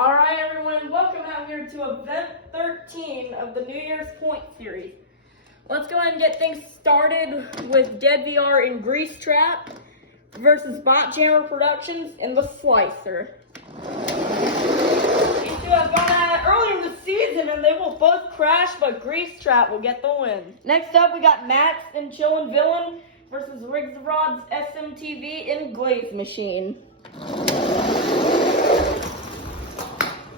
All right, everyone, welcome out here to event 13 of the New Year's Point series. Let's go ahead and get things started with Dead VR and Grease Trap versus Bot Jammer Productions and the Slicer. These two have gone at it earlier in the season and they will both crash, but Grease Trap will get the win. Next up, we got Max and Chillin' Villain versus Riggs the Rod's SMTV and Glaze Machine.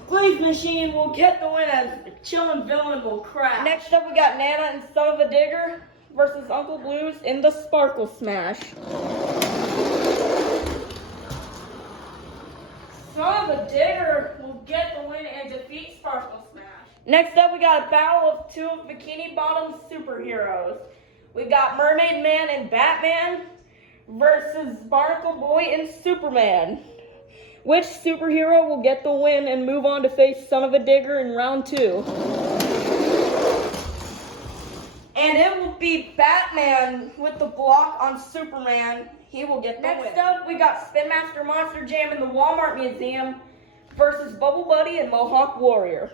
Glaze Machine will get the win as Chillin' Villain will crash. Next up, we got Nana and Son of a Digger versus Uncle Blues in the Sparkle Smash. Son of a Digger will get the win and defeat Sparkle Smash. Next up, we got a battle of two Bikini Bottom superheroes. We got Mermaid Man and Batman versus Barnacle Boy and Superman. Which superhero will get the win and move on to face Son of a Digger in round 2? And it will be Batman with the block on Superman. He will get the win. Next up, we got Spin Master Monster Jam in the Walmart Museum versus Bubble Buddy and Mohawk Warrior.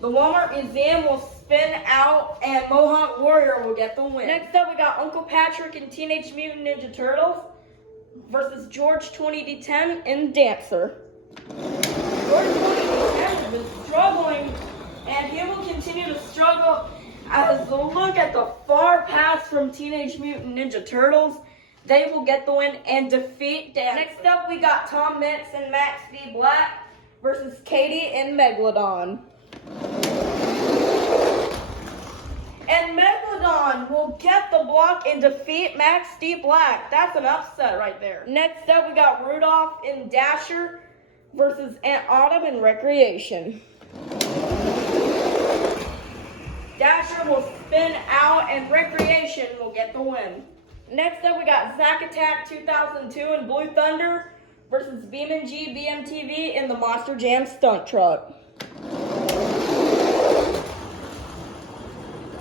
The Walmart Museum will spin out and Mohawk Warrior will get the win. Next up, we got Uncle Patrick and Teenage Mutant Ninja Turtles versus George 20D10 and Dancer. George 20D10 has been struggling, and he will continue to struggle as the look at the far pass from Teenage Mutant Ninja Turtles. They will get the win and defeat Dancer. Next up, we got Tom Mix and Max D. Black versus Katie and Megalodon. And Megalodon will get the block and defeat Max D. Black. That's an upset right there. Next up, we got Rudolph and Dasher versus Aunt Autumn and Recreation. Dasher will spin out and Recreation will get the win. Next up, we got Zack Attack 2002 and Blue Thunder versus BeamNG BMTV in the Monster Jam Stunt Truck.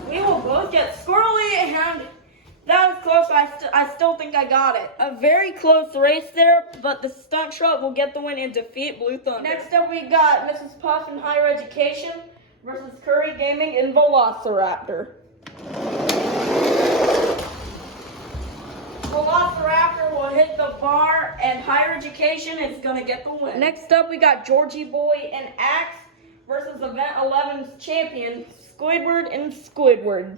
We will both get squirrely, and that was close, but I still think I got it. A very close race there, but the stunt truck will get the win and defeat Blue Thunder. Next up, we got Mrs. Puff and Higher Education versus Curry Gaming and Velociraptor. Velociraptor will hit the bar, and Higher Education is going to get the win. Next up, we got Georgie Boy and Axe versus Event 11's champion, Squidward and Squidward.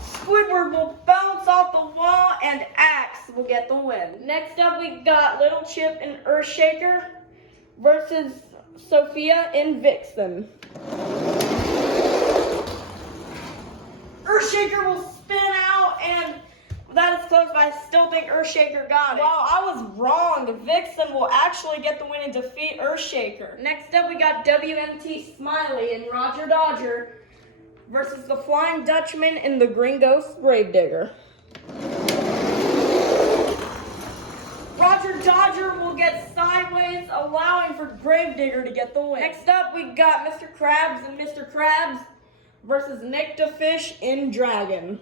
Squidward will bounce off the wall and Axe will get the win. Next up, we got Little Chip and Earthshaker versus Sophia and Vixen. Earthshaker will spin out, and that is close, but I still think Earthshaker got it. Wow, I was wrong. Vixen will actually get the win and defeat Earthshaker. Next up, we got WMT Smiley and Roger Dodger versus the Flying Dutchman and the Green Ghost Gravedigger. Roger Dodger will get sideways, allowing for Gravedigger to get the win. Next up, we got Mr. Krabs and Mr. Krabs versus Nick the Fish and Dragon.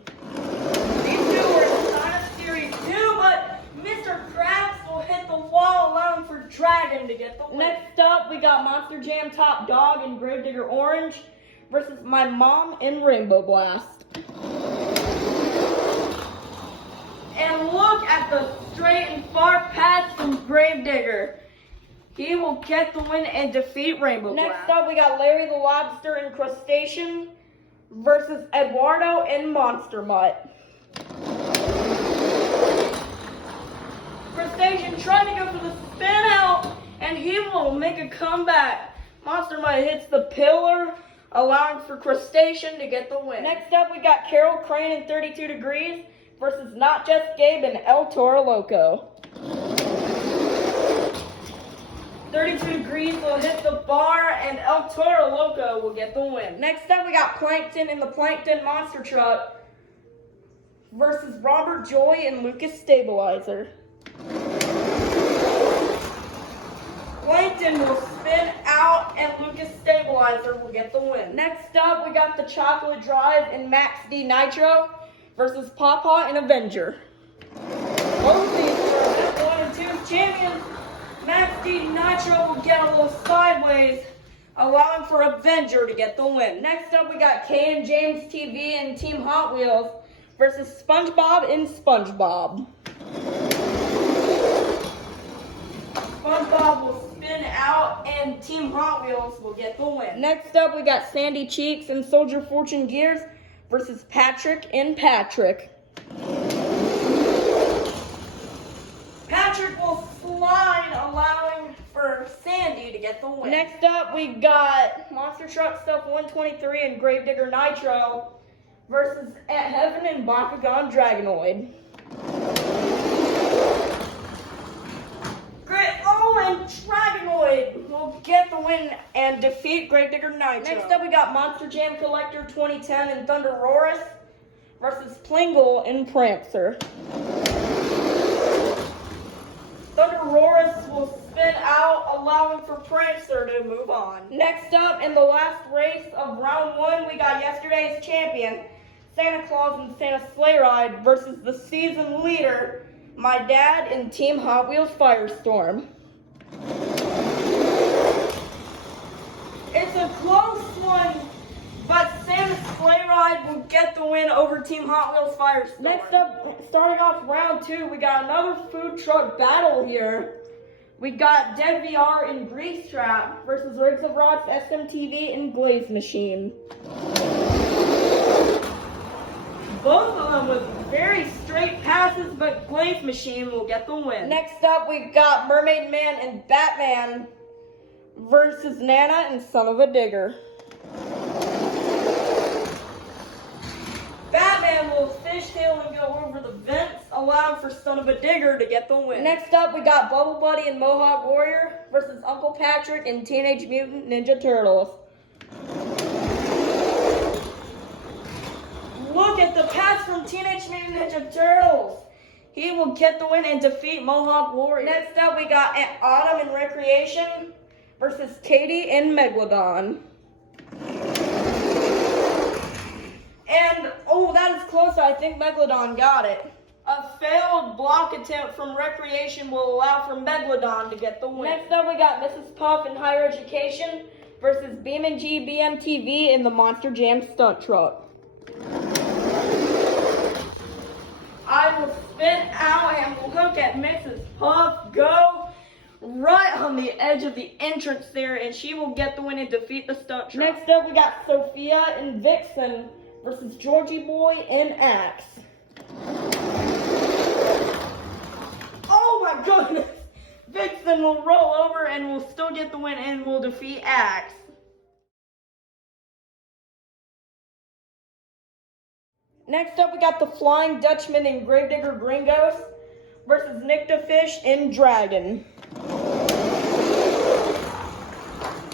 These two were in Sonic Series 2, but Mr. Krabs will hit the wall, allowing for Dragon to get the win. Next up, we got Monster Jam Top Dog and Gravedigger Orange versus My Mom and Rainbow Blast. And look at the straight and far pass from Gravedigger. He will get the win and defeat Rainbow Blast. Next up, we got Larry the Lobster and Crustacean versus Eduardo and Monster Mutt. Crustacean trying to go for the spin out, and he will make a comeback. Monster Mutt hits the pillar, allowing for Crustacean to get the win. Next up, we got Carol Crane and 32 Degrees versus Not Just Gabe and El Toro Loco. 32 Degrees will hit the bar, and El Toro Loco will get the win. Next up, we got Plankton in the Plankton Monster Truck versus Robert Joy and Lucas Stabilizer. Plankton will spin out, and Lucas Stabilizer will get the win. Next up, we got the Chocolate Drive and Max D Nitro versus Pawpaw and Avenger. Trophies for event 1 and 2 champions. Max D Nitro will get a little sideways, allowing for Avenger to get the win. Next up, we got K and James TV and Team Hot Wheels versus SpongeBob and SpongeBob. SpongeBob will spin out and Team Hot Wheels will get the win. Next up, we got Sandy Cheeks and Soldier Fortune Gears versus Patrick and Patrick. Patrick will slide, allowing for Sandy to get the win. Next up, we got Monster Truck Stuff 123 and Gravedigger Nitro versus At Heaven and Bakugan Dragonoid. And Dragonoid will get the win and defeat Gravedigger Nitro. Next up, we got Monster Jam Collector 2010 and Thunderosaurus versus Plingle and Prancer. Thunderosaurus will spin out, allowing for Prancer to move on. Next up, in the last race of round 1, we got yesterday's champion, Santa Claus and Santa Sleigh Ride versus the season leader, my dad and Team Hot Wheels Firestorm. It's a close one, but Santa's Sleigh Ride will get the win over Team Hot Wheels Firestorm. Next up, starting off round 2, we got another food truck battle here. We got Dead VR and Grease Trap versus Rigs of Rocks, SMTV, and Glaze Machine. Both of them with very straight passes, but Glaze Machine will get the win. Next up, we got Mermaid Man and Batman versus Nana and Son of a Digger. Batman will fishtail and go over the vents, allowing for Son of a Digger to get the win. Next up, we got Bubble Buddy and Mohawk Warrior versus Uncle Patrick and Teenage Mutant Ninja Turtles. Look at the pass from Teenage Mutant Ninja Turtles. He will get the win and defeat Mohawk Warrior. Next up, we got Autumn and Recreation versus Katie and Megalodon. And, oh, that is close. I think Megalodon got it. A failed block attempt from Recreation will allow for Megalodon to get the win. Next up, we got Mrs. Puff and Higher Education versus BeamNG BMTV in the Monster Jam Stunt Truck. I will spin out and look at Mrs. Puff go right on the edge of the entrance there, and she will get the win and defeat the stunt truck. Next up, we got Sophia and Vixen versus Georgie Boy and Axe. Oh my goodness! Vixen will roll over and will still get the win and will defeat Axe. Next up, we got the Flying Dutchman and Gravedigger Gringos versus Nyctafish and Dragon.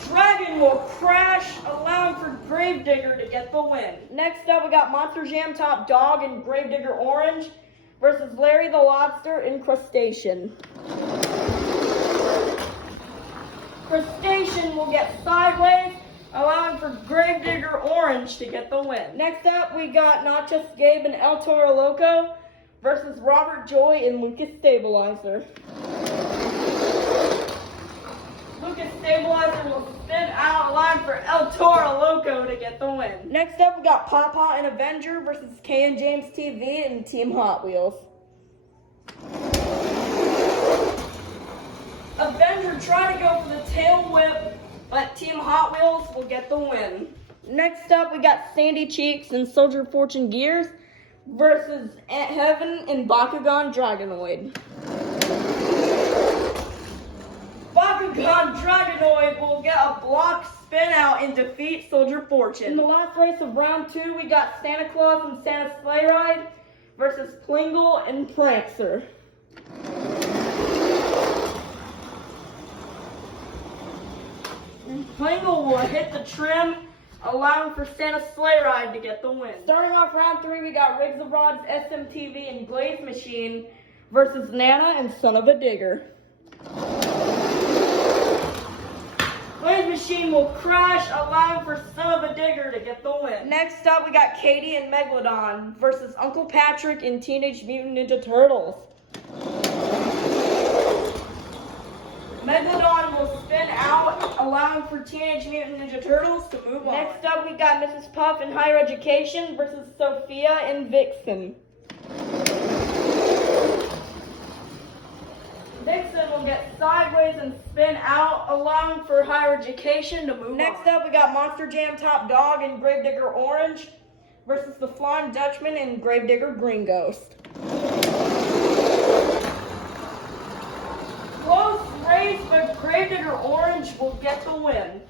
Dragon will crash, allowing for Gravedigger to get the win. Next up, we got Monster Jam Top Dog and Gravedigger Orange versus Larry the Lobster and Crustacean. Crustacean will get sideways, allowing for Gravedigger Orange to get the win. Next up, we got Not Just Gabe and El Toro Loco versus Robert Joy and Lucas Stabilizer. Lucas Stabilizer will spin out, allowing for El Toro Loco to get the win. Next up, we got Papa and Avenger versus K and James TV and Team Hot Wheels. Avenger tried to go for the tail whip, but Team Hot Wheels will get the win. Next up, we got Sandy Cheeks and Soldier Fortune Gears versus At Heaven and Bakugan Dragonoid. Bakugan Dragonoid will get a block spin out and defeat Soldier Fortune. In the last race of round 2, we got Santa Claus and Santa Sleigh Ride versus Plingle and Prancer. Plingle will hit the trim, allowing for Santa Sleigh Ride to get the win. Starting off round 3, we got Rigs of Rods, SMTV, and Glaze Machine versus Nana and Son of a Digger. Glaze Machine will crash, allowing for Son of a Digger to get the win. Next up, we got Katie and Megalodon versus Uncle Patrick and Teenage Mutant Ninja Turtles. Megalodon will spin out, allowing for Teenage Mutant Ninja Turtles to move on. Next up, we got Mrs. Puff in Higher Education versus Sophia in Vixen. Vixen will get sideways and spin out, allowing for Higher Education to move on. Next up, we got Monster Jam Top Dog in Gravedigger Orange versus the Flying Dutchman in Gravedigger Green Ghost. Close race, but Gravedigger Orange will get the win.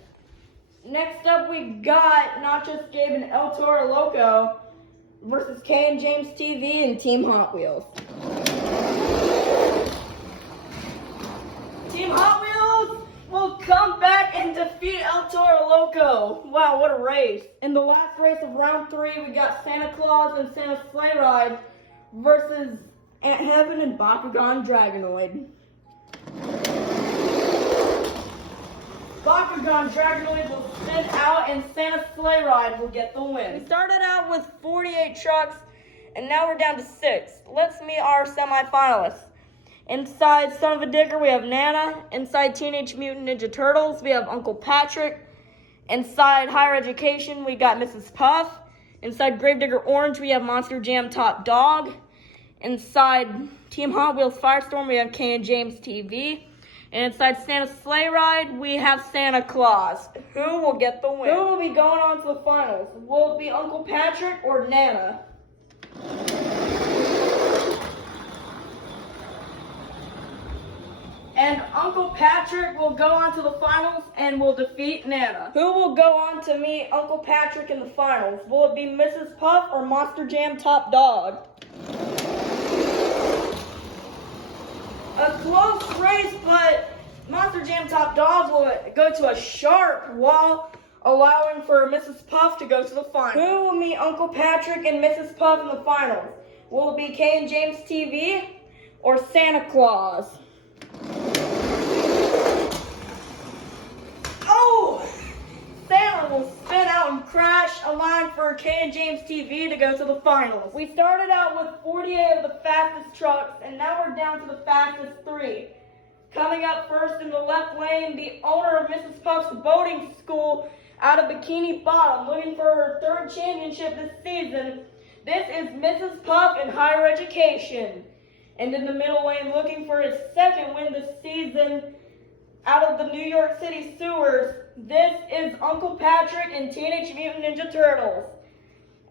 Next up, we got Not Just Gabe and El Toro Loco versus Kay and James TV and Team Hot Wheels. Team Hot Wheels will come back and defeat El Toro Loco. Wow, what a race. In the last race of round 3, we got Santa Claus and Santa's Sleigh Ride versus Ant Heaven and Bakugan Dragonoid. Bakugan Dragonoid will spin out and Santa's Sleigh Ride will get the win. We started out with 48 trucks and now we're down to 6. Let's meet our semifinalists. Inside Son of a Digger, we have Nana. Inside Teenage Mutant Ninja Turtles, we have Uncle Patrick. Inside Higher Education, we got Mrs. Puff. Inside Gravedigger Orange, we have Monster Jam Top Dog. Inside Team Hot Wheels Firestorm, we have Kay and James TV. And inside Santa's Sleigh Ride, we have Santa Claus. Who will get the win? Who will be going on to the finals? Will it be Uncle Patrick or Nana? And Uncle Patrick will go on to the finals and will defeat Nana. Who will go on to meet Uncle Patrick in the finals? Will it be Mrs. Puff or Monster Jam Top Dog? A close race, but Monster Jam Top Dog will go to a sharp wall, allowing for Mrs. Puff to go to the finals. Who will meet Uncle Patrick and Mrs. Puff in the finals? Will it be Kay and James TV or Santa Claus? Santa will spin out and crash, allowing for Kay and James TV to go to the finals. We started out with 48 of the fastest trucks, and now we're down to the fastest 3. Coming up first in the left lane, the owner of Mrs. Puff's boating school out of Bikini Bottom, looking for her 3rd championship this season. This is Mrs. Puff in Higher Education. And in the middle lane, looking for his 2nd win this season, out of the New York City sewers, this is Uncle Patrick and Teenage Mutant Ninja Turtles.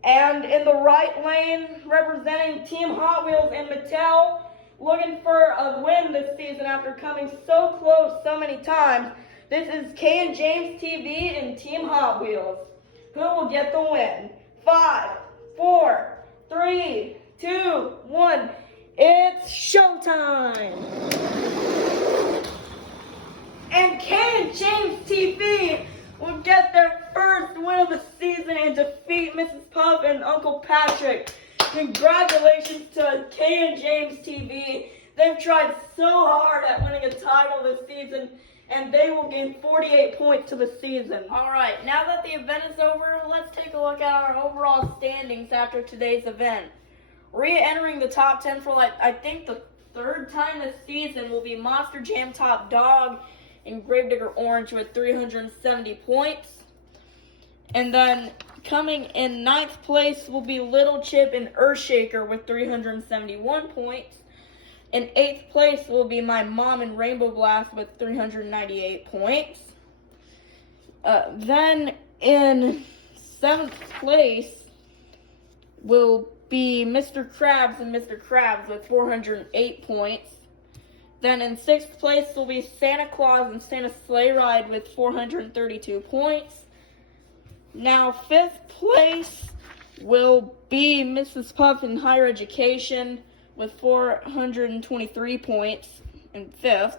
And in the right lane, representing Team Hot Wheels and Mattel, looking for a win this season after coming so close so many times, this is Kay and James TV and Team Hot Wheels. Who will get the win? 5, 4, 3, 2, 1. It's showtime! And Kay and James TV will get their 1st win of the season and defeat Mrs. Puff and Uncle Patrick. Congratulations to Kay and James TV. They've tried so hard at winning a title this season, and they will gain 48 points to the season. All right, now that the event is over, let's take a look at our overall standings after today's event. Re-entering the top 10 for I think the 3rd time this season will be Monster Jam Top Dog in Gravedigger Orange with 370 points. And then coming in 9th place will be Little Chip and Earthshaker with 371 points. In 8th place will be my mom in Rainbow Blast with 398 points. Then in 7th place will be Mr. Krabs and Mr. Krabs with 408 points. Then in 6th place will be Santa Claus and Santa's Sleigh Ride with 432 points. Now 5th place will be Mrs. Puff in Higher Education with 423 points in 5th.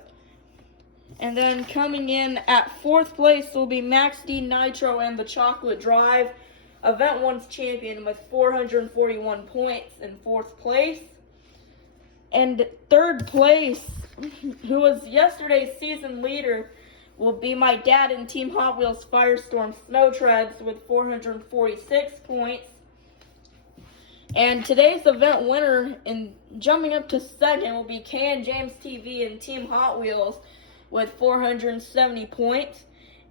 And then coming in at 4th place will be Max D Nitro and the Chocolate Drive, Event 1's champion with 441 points in 4th place. And 3rd place, who was yesterday's season leader, will be my dad in Team Hot Wheels Firestorm Snow Treads with 446 points. And today's event winner, in jumping up to 2nd, will be Kay and James TV and Team Hot Wheels with 470 points.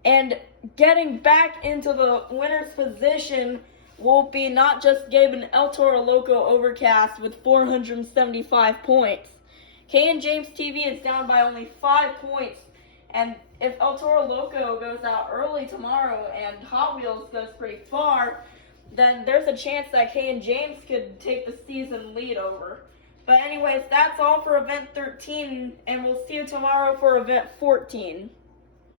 And getting back into the winner's position will be not just Gabe and El Toro Loco Overcast with 475 points. K and James TV is down by only 5 points. And if El Toro Loco goes out early tomorrow and Hot Wheels goes pretty far, then there's a chance that K and James could take the season lead over. But anyways, that's all for Event 13, and we'll see you tomorrow for Event 14.